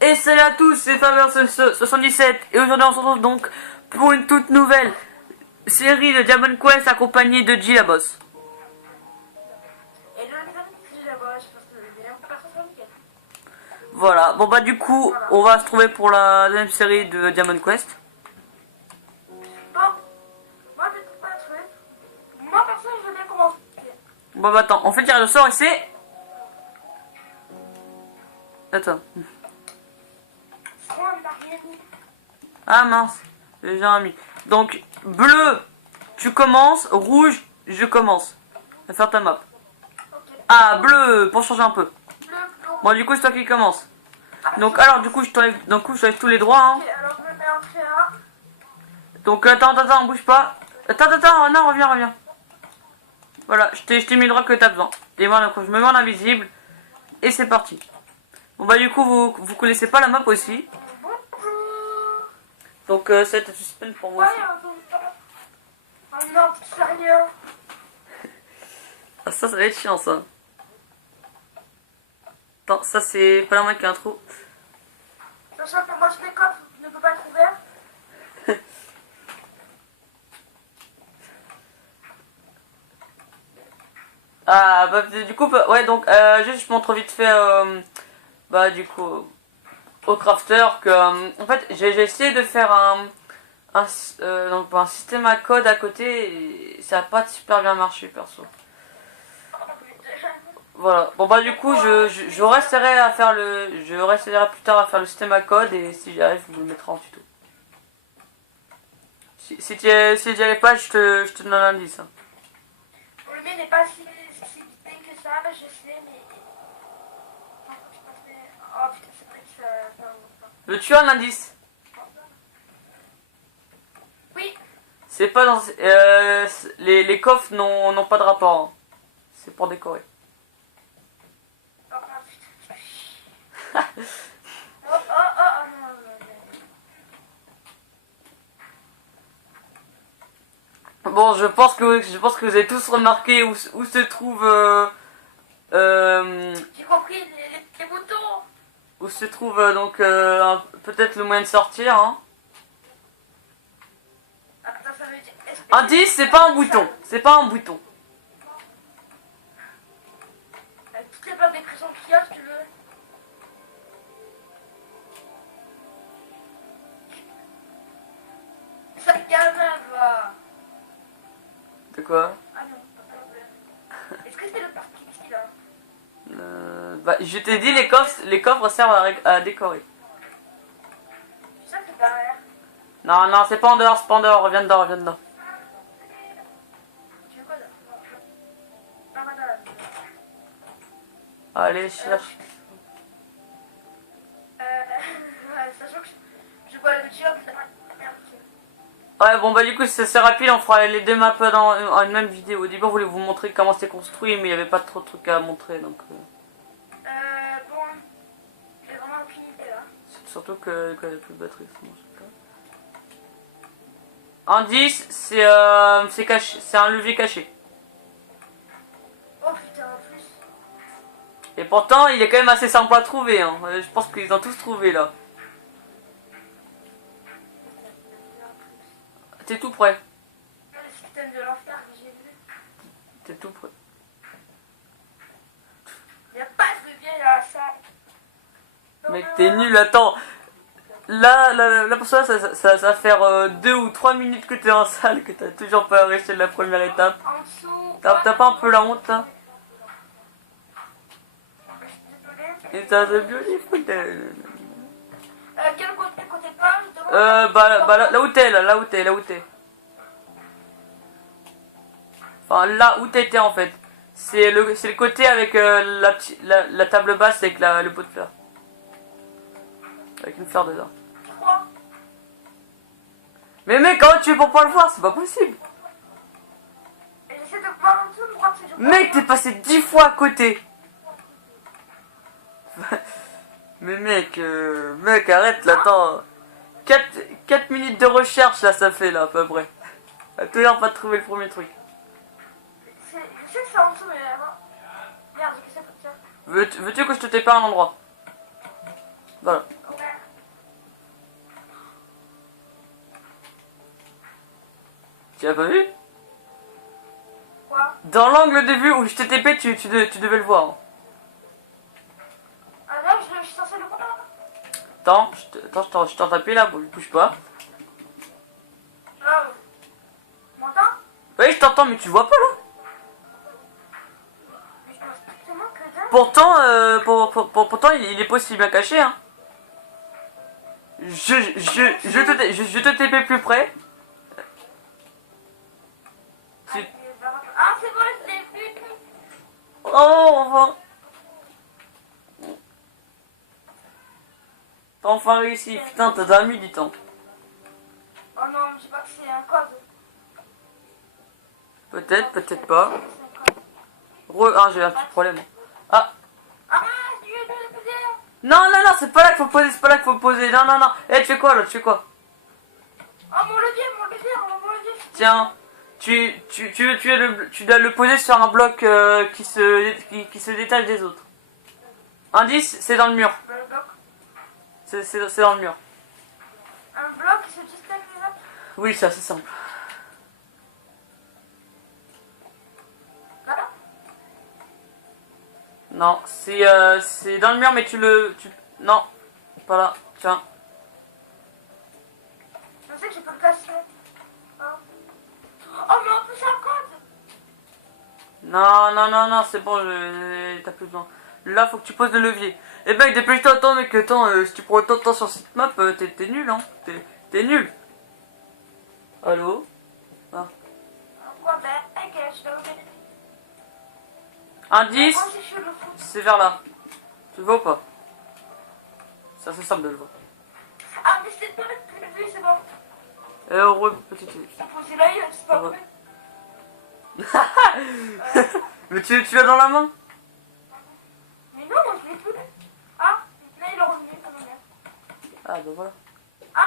Et salut à tous, c'est Faber77 et aujourd'hui on se retrouve donc pour une toute nouvelle série de Diamond Quest accompagnée de G la boss. Et le c'est là-bas, je pense que je vais un peu partir sur le week-end. Voilà, bon bah du coup on va se trouver pour la deuxième série de Diamond Quest. Bon, moi je trouve pas un truc. Moi perso, je veux bien commencer. Bon bah attends, on fait tirer le sort et c'est... Attends. Soit on n'a rien mis. Ah mince, j'ai déjà un mis. Donc bleu, tu commences, rouge, je commence. À faire ta map. Ok. Ah bleu, pour changer un peu. Bleu, bleu. Bon du coup c'est toi qui commence. Donc alors du coup je t'enlève tous les droits hein. Ok, alors je me mets en créa. Donc attends, bouge pas. Attends, non, reviens. Voilà, je t'ai mis le droit que t'as besoin. Et voilà, je me mets en invisible. Et c'est parti. Bon bah du coup, vous connaissez pas la map aussi. Bonjour. Donc ça va être un suspense pour moi Ouais, aussi. oh non, sérieux. Ah, ça va être chiant ça. Attends, ça c'est pas la main qui a un trou. Sachant que moi je fais coffre, je ne peux pas être ouvert. Ah bah du coup, ouais donc juste je montre vite fait bah du coup au crafter que en fait j'ai essayé de faire donc, un système à code à côté et ça a pas super bien marché perso. Voilà. Bon bah du coup je resterai à faire je resterai plus tard à faire le système à code et si j'y arrive je vous le mettrai en tuto. Si tu n'y arrives pas je te donne un indice. Hein. Le mien n'est pas si big que ça, je sais, mais. Oh putain, c'est vrai que ça. Veux-tu un indice? Oui. C'est pas dans... les coffres n'ont pas de rapport. Hein. C'est pour décorer. Oh putain. Oh, non. Bon, je pense que vous avez tous remarqué où se trouve J'ai compris les boutons. où se trouve donc peut-être le moyen de sortir. Hein. Attends, ça veut dire. Indice, c'est pas un bouton. C'est pas un bouton. Avec toutes les plaques d'expression qu'il y a, si tu veux. Ça gamin va. De quoi? Ah non, pas. Est-ce que c'est le parti ici là? Bah, je t'ai dit les coffres servent à décorer. Je sais que c'est derrière. Non, c'est pas en dehors, c'est pas en dehors. Reviens dedans. Tu veux quoi là? Ah, madame. Allez, cherche. Ouais, sachant que je vois le job. Ouais, bon bah du coup c'est rapide, on fera les deux maps dans une même vidéo. Au début on voulait vous montrer comment c'était construit, mais il n'y avait pas trop de trucs à montrer, donc... Bon, j'ai vraiment aucune idée là. Surtout qu'il n'y a plus de batterie, sinon je sais pas. Indice, c'est caché, c'est un levier caché. Oh putain, en plus. Et pourtant il est quand même assez simple à trouver, hein. Je pense qu'ils ont tous trouvé là. T'es tout prêt. Le système de l'enfer que j'ai vu. T'es tout prêt. Il n'y a pas de levier dans la salle. Mec, t'es nul, attends. Là pour ça va faire 2 ou 3 minutes que t'es en salle, que t'as toujours pas réussi la première étape. En dessous. T'as pas un peu la honte là? Je suis désolée. Et t'as de beautiful. Quel côté pas, je demande. Bah là où t'es, là où t'es. Enfin là où t'étais en fait. C'est le côté avec la table basse avec le pot de fleurs. Avec une fleur dedans. 3. Mais mec, comment tu fais pour pas le voir? C'est pas possible. Et j'essaie de voir en dessous, je crois que c'est du Mec, t'es passé 10 fois à côté. Mais mec, arrête là, attends. 4 minutes de recherche là, ça fait là, à peu près. T'as toujours pas trouvé le premier truc. Je sais que c'est en dessous, mais vraiment. Merde, j'ai que ça comme ça. Veux-tu que je te tape pas un endroit? Voilà. Ouais, Tu as pas vu? Quoi? Dans l'angle de vue où je t'ai TP, tu devais le voir. Ah non, je suis censé le voir. Attends, je t'en tapé là, bouge pas. Ah, tu m'entends? Oui, je t'entends, mais tu vois pas là. Mais je pense strictement que dalle. Pourtant, il est pas si bien caché, hein. Je te TP plus près. Ah, ah, c'est bon, je l'ai vu. Oh, enfin. T'as enfin réussi. Putain, t'as mis du temps. Oh non, je sais pas que c'est un code. Peut-être, peut-être pas. C'est un code. Ah, j'ai un petit problème. Ah. Ah, tu veux le poser? Non, non, non, c'est pas là qu'il faut poser, c'est pas là qu'il faut poser. Non, non, non. Eh, tu fais quoi là? Tu fais quoi? Oh, mon levier, mon levier. Tiens, tu dois le poser sur un bloc qui se détache des autres. Indice, c'est dans le mur. Le bloc. C'est dans le mur. Un bloc qui se distingue des autres. Oui, c'est assez simple. Voilà. Non, c'est dans le mur, mais non, pas là. Tiens. Je sais que je peux le casser. Hein. Oh, mais en plus, c'est un code. Non, non, non, non, c'est bon, t'as plus besoin. Là, faut que tu poses le levier. Eh ben, dépêche-toi, attends, mec, attends, si tu prends autant de temps sur cette map, t'es nul, hein. T'es nul. Allô? Ah. Quoi, ben, ok, je dois le faire. Indice, Moi aussi, je suis le fou. c'est vers là. Tu le vois ou pas? C'est assez simple de le voir. Ah, mais c'est pas le vue, c'est bon. Heureux, petite fille. T'as posé l'œil, c'est pas Ouais. vrai. Mais tu l'as dans la main? Mais non, moi, je l'ai plus. Ah, là, il est revenu, ça m'énerve. Ah, bah voilà. Ah,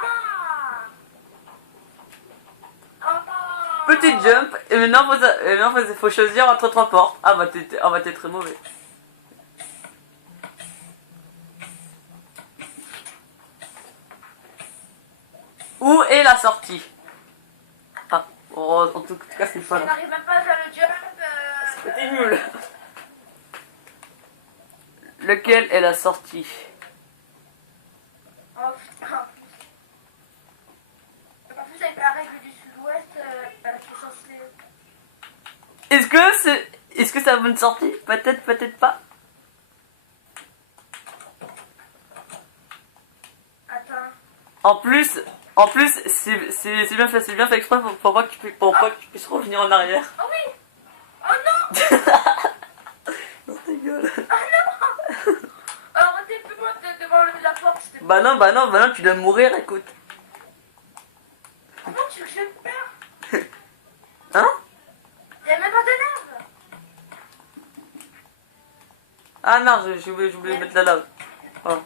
ah, Petite jump, et maintenant faut choisir entre trois portes. Ah bah t'es très mauvais. Où est la sortie? Ah, oh, en tout cas c'est pas je là. n'arrive même pas à faire le jump. T'es nul. Lequel est la sortie? Oh putain. En plus, avec la règle du sud-ouest, qui est censée. Est-ce que c'est la bonne sortie? Peut-être, peut-être pas. Attends. En plus, c'est bien fait exprès pour pas que tu puisses revenir en arrière. Oh oui. Oh non. Non, ta gueule. Oh non. Alors, t'es plus loin de m'enlever la porte. C'était Bah non, tu dois mourir, écoute. comment tu veux que je me perds? Hein? Y'a même pas de lave. Ah non, j'ai oublié de mettre la lave. Oh.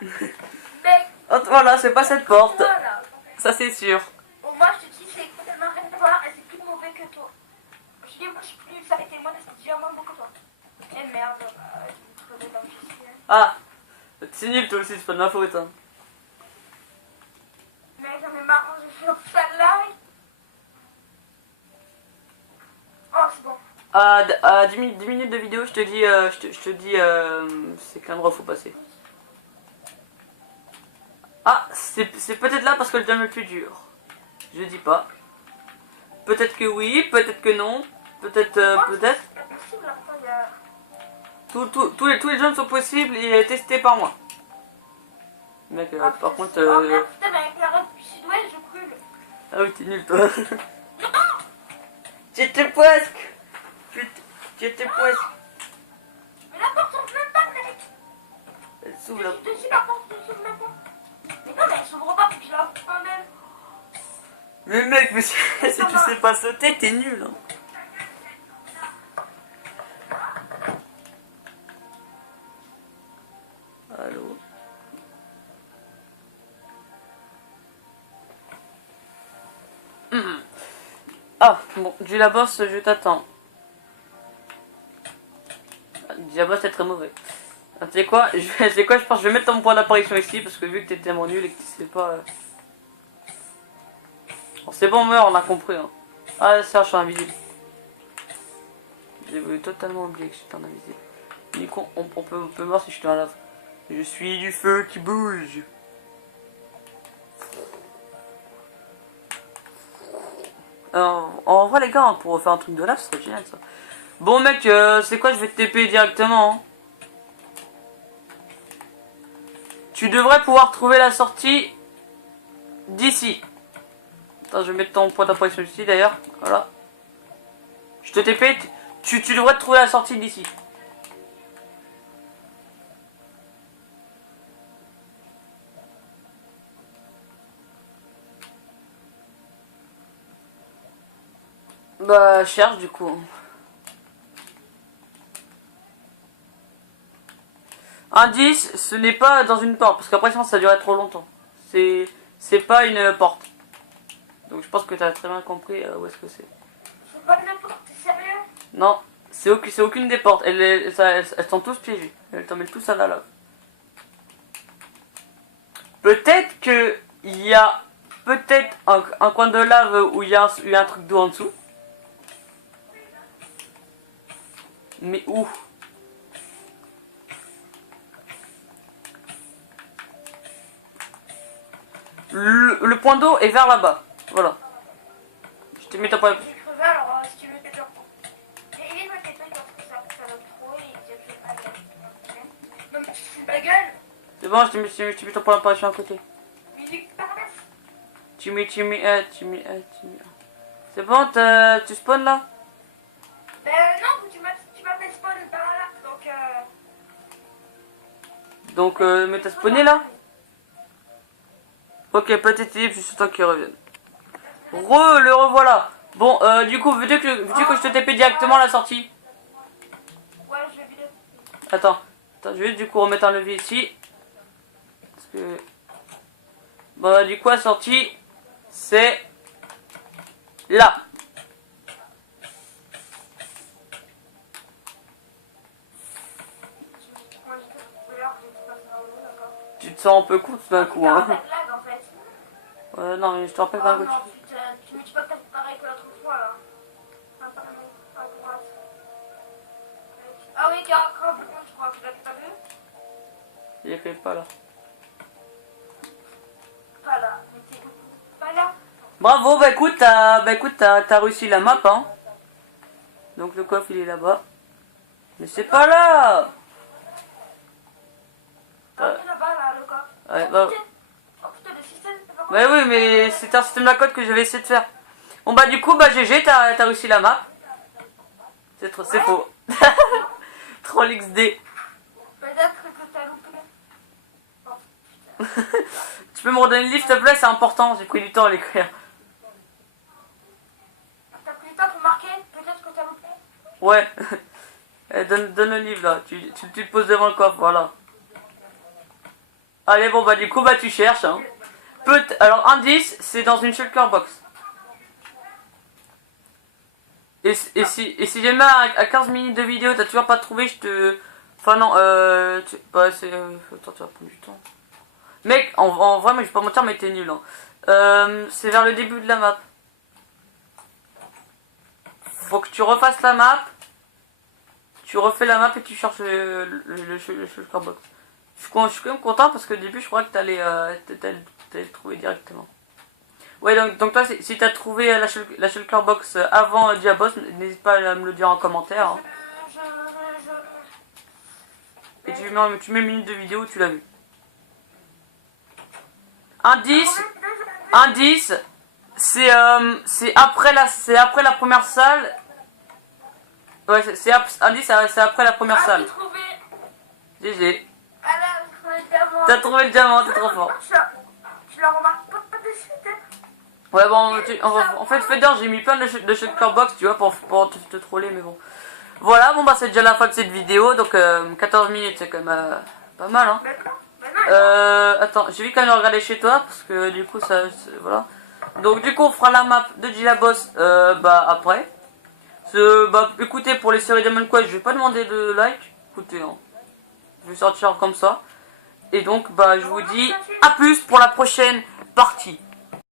Mec, Oh, voilà, c'est pas cette porte. voilà. Ça c'est sûr. Bon, moi, je te dis, c'est tellement rien de toi et c'est plus mauvais que toi. Je te dis, moi, je suis plus ça et moi, c'est déjà moins beau que toi. Eh merde, je me trouvais dans le logiciel. Ah, c'est nul toi aussi, c'est pas de ma faute. Hein. Mec, j'en ai marre, je fais ça là. Oh, c'est bon. À 10 minutes de vidéo, je te dis, c'est quel endroit faut passer. Ah, c'est peut-être là parce que le jump est plus dur. Je dis pas. Peut-être que oui, peut-être que non. Peut-être, peut-être. C'est pas possible, après, il y a. Tous les jumps sont possibles et testés par moi. Mec, Ah, par putain, contre... oh merde, putain, mais avec la règle du sud-ouest, je brûle. Ah oui, t'es nul toi. J'étais presque. J'étais presque. Mais la porte s'ouvre même pas, mec. Elle s'ouvre là. Dessus, la porte ne s'ouvre même pas. Mais non, mais elle s'ouvre pas, faut que je la ouvre moi-même. Mais mec, mais si tu sais pas sauter, t'es nul. Hein. Allô? Ah, bon, dis la bosse, je t'attends. Dis la bosse, c'est très mauvais. Ah, tu sais quoi, c'est quoi, je pense que je vais mettre ton point d'apparition ici parce que vu que t'es tellement nul et que tu sais pas. Bon, c'est bon, meurt, on a compris. Hein. Ah, ça, je suis invisible. J'ai totalement oublié que j'étais en invisible. Du coup, on peut voir si je suis dans la lave. Je suis du feu qui bouge. Alors, en vrai, les gars, hein, pour refaire un truc de lave, ce serait génial ça. Bon, mec, c'est quoi, je vais te TP directement. Hein. Tu devrais pouvoir trouver la sortie d'ici. Attends, je vais mettre ton point d'apparition ici d'ailleurs. Voilà. Je te TP, tu devrais trouver la sortie d'ici. Bah, cherche du coup. Indice, ce n'est pas dans une porte, parce qu'après sinon ça durerait trop longtemps. C'est pas une porte. Donc je pense que tu as très bien compris où est-ce que c'est. C'est pas de la porte, t'es sérieux? Non, c'est aucune des portes. Elles sont tous piégées. Elles t'emmènent tous à la lave. Peut-être que il y a peut-être un coin de lave où il y a un truc d'eau en dessous. Mais où? Le point d'eau est vers là-bas. Voilà. Je te mets ta point. J'ai crevé, alors si tu veux t'aider. Et il est tes trucs parce que ça va trop et il dit que non, mais tu fous ma gueule. C'est bon, je te mets ton point d'apparition à côté. Mais il est pas bref. Tu mets. C'est bon, tu spawns là? Ben non, tu m'as fait spawn par là. Donc, mais t'as spawné là? Ok, petite ellipse, juste temps qu'il revienne. Le revoilà. Bon, du coup, veux-tu que je te TP directement la sortie? Ouais, je vais vider. Attends, je vais du coup remettre un levier ici. Parce que... Bah, du coup, la sortie, c'est... là. Tu te sens un peu court tout d'un coup, hein. Non, mais je te rappelle Oh quand non, putain, tu peux pas pareil que l'autre fois là. À droite. Ah oui, car je crois que tu l'as pas vu. Il est fait pas là. Pas là, mais t'es pas là. Bravo, bah écoute, t'as réussi la map, hein. Donc le coffre il est là-bas. Mais c'est pas là. Ah, ok, là-bas, là, le coffre. Ouais, bah... Oh putain, le système, c'est pas Ouais, oui, mais c'est un système à code que j'avais essayé de faire. Bon bah du coup, bah GG, t'as réussi la map. C'est faux. Troll XD. peut-être que t'as loupé. Oh, Tu peux me redonner le livre s'il te plaît, c'est important, j'ai pris du temps à l'écrire. t'as pris le temps pour marquer, peut-être que t'as loupé. Ouais. Donne le livre là, tu te poses devant le coffre, voilà. Allez, bon bah du coup, bah tu cherches, hein. Alors, indice, c'est dans une shulker box. Et si jamais à 15 minutes de vidéo, t'as toujours pas trouvé, je te... Enfin non, bah c'est... Attends, tu vas prendre du temps. Mec, en vrai, mais je vais pas mentir, mais t'es nul. Hein. C'est vers le début de la map. Faut que tu refasses la map. Tu refais la map et tu cherches le shulker box. Je suis quand même content parce que au début, je crois que t'allais le trouver directement. Ouais, donc toi, si t'as trouvé la shulker box avant Diabos, n'hésite pas à me le dire en commentaire. Hein. Et tu mets une minute de vidéo où tu l'as vu. Indice, c'est après la première salle. Ouais, indice, c'est après la première Ah, salle. j'ai trouvé. GG. Ah là, j'ai trouvé le diamant. T'as trouvé le diamant, t'es trop fort. Tu la remarques pas de suite. Hein. Ouais, bon, en fait, Feder, j'ai mis plein de shulker box, tu vois, pour te troller, mais bon. Voilà, bon, bah, c'est déjà la fin de cette vidéo, donc 14 minutes, c'est quand même pas mal, hein. Attends, j'ai vu quand même regarder chez toi, parce que du coup, voilà. Donc, du coup, on fera la map de Diabos, bah, après. Bah, écoutez, pour les séries Diamond Quest, je vais pas demander de like. Écoutez, hein. je vais sortir comme ça. Et donc, bah, je vous dis à plus pour la prochaine partie.